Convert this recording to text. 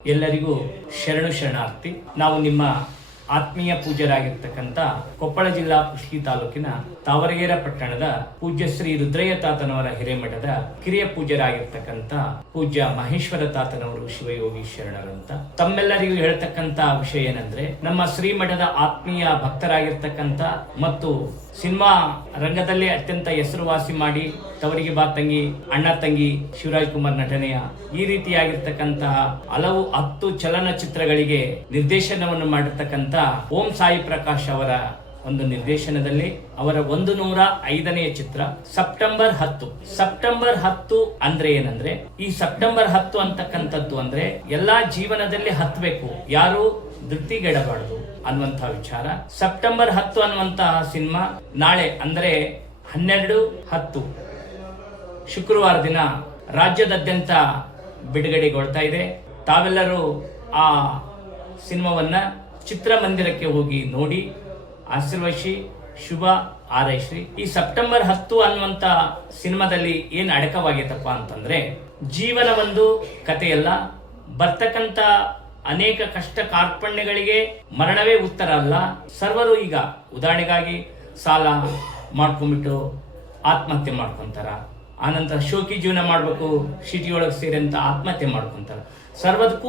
ಎಲ್ಲರಿಗೂ ಶರಣು ಶರಣಾರ್ಥಿ. ನಾವು ನಿಮ್ಮ ಆತ್ಮೀಯ ಪೂಜ್ಯರಾಗಿರ್ತಕ್ಕಂಥ ಕೊಪ್ಪಳ ಜಿಲ್ಲಾ ಕುಷ್ಟಗಿ ತಾಲೂಕಿನ ತಾವರಗೆರೆ ಪಟ್ಟಣದ ಪೂಜ್ಯ ಶ್ರೀ ರುದ್ರಯ್ಯ ತಾತನವರ ಹಿರೇಮಠದ ಕಿರಿಯ ಪೂಜ್ಯರಾಗಿರ್ತಕ್ಕಂಥ ಪೂಜ್ಯ ಮಹೇಶ್ವರ ತಾತನವರು ಶಿವಯೋಗಿ ಶರಣರಂತ. ತಮ್ಮೆಲ್ಲರಿಗೂ ಹೇಳ್ತಕ್ಕಂಥ ವಿಷಯ ಏನಂದ್ರೆ, ನಮ್ಮ ಶ್ರೀಮಠದ ಆತ್ಮೀಯ ಭಕ್ತರಾಗಿರ್ತಕ್ಕಂಥ ಮತ್ತು ಸಿನಿಮಾ ರಂಗದಲ್ಲೇ ಅತ್ಯಂತ ಹೆಸರುವಾಸಿ ಮಾಡಿ ತವರಿಗೆ ಬಾ ತಂಗಿ, ಅಣ್ಣ ತಂಗಿ, ಶಿವರಾಜ್ ಕುಮಾರ್ ನಟನೆಯ ಈ ರೀತಿಯಾಗಿರ್ತಕ್ಕಂತಹ ಹಲವು 10 ಚಲನಚಿತ್ರಗಳಿಗೆ ನಿರ್ದೇಶನವನ್ನು ಮಾಡಿರ್ತಕ್ಕಂಥ ಓಂ ಸಾಯಿ ಪ್ರಕಾಶ್ ಅವರ ಒಂದು ನಿರ್ದೇಶನದಲ್ಲಿ ಅವರ 105ನೇ ಚಿತ್ರ ಸೆಪ್ಟೆಂಬರ್ 10. ಸೆಪ್ಟೆಂಬರ್ 10 ಅಂದ್ರೆ ಏನಂದ್ರೆ, ಈ ಸೆಪ್ಟೆಂಬರ್ 10 ಅಂತಕ್ಕಂಥದ್ದು ಅಂದ್ರೆ ಎಲ್ಲಾ ಜೀವನದಲ್ಲಿ ಹತ್ಬೇಕು, ಯಾರು ಧೃತಿಗೆಡಬಾರದು ಅನ್ನುವಂಥ ವಿಚಾರ. ಸೆಪ್ಟೆಂಬರ್ 10 ಅನ್ನುವಂತಹ ಸಿನಿಮಾ ನಾಳೆ ಅಂದ್ರೆ 12/10 ಶುಕ್ರವಾರ ದಿನ ರಾಜ್ಯದಾದ್ಯಂತ ಬಿಡುಗಡೆಗೊಳ್ತಾ ಇದೆ. ತಾವೆಲ್ಲರೂ ಆ ಸಿನಿಮಾವನ್ನ ಚಿತ್ರಮಂದಿರಕ್ಕೆ ಹೋಗಿ ನೋಡಿ ಆಶೀರ್ವದಿಸಿ, ಶುಭ ಹಾರೈಸ್ರಿ. ಈ ಸೆಪ್ಟೆಂಬರ್ 10 ಅನ್ನುವಂತ ಸಿನಿಮಾದಲ್ಲಿ ಏನ್ ಅಡಕವಾಗೈತಪ್ಪ ಅಂತಂದ್ರೆ, ಜೀವನ ಒಂದು ಕಥೆಯಲ್ಲ, ಬರ್ತಕ್ಕಂತ ಅನೇಕ ಕಷ್ಟ ಕಾರ್ಪಣ್ಯಗಳಿಗೆ ಮರಣವೇ ಉತ್ತರ ಅಲ್ಲ. ಸರ್ವರು ಈಗ ಉದಾಹರಣೆಗಾಗಿ ಸಾಲ ಮಾಡ್ಕೊಂಡ್ಬಿಟ್ಟು ಆತ್ಮಹತ್ಯೆ ಮಾಡ್ಕೊಂತಾರ, ಆನಂತರ ಶೋಕಿ ಜೀವನ ಮಾಡ್ಬೇಕು ಸಿಟಿ ಒಳಗೆ ಸೇರಿ ಅಂತ ಆತ್ಮಹತ್ಯೆ ಮಾಡ್ಕೊಂತಾರ. ಸರ್ವದಕ್ಕೂ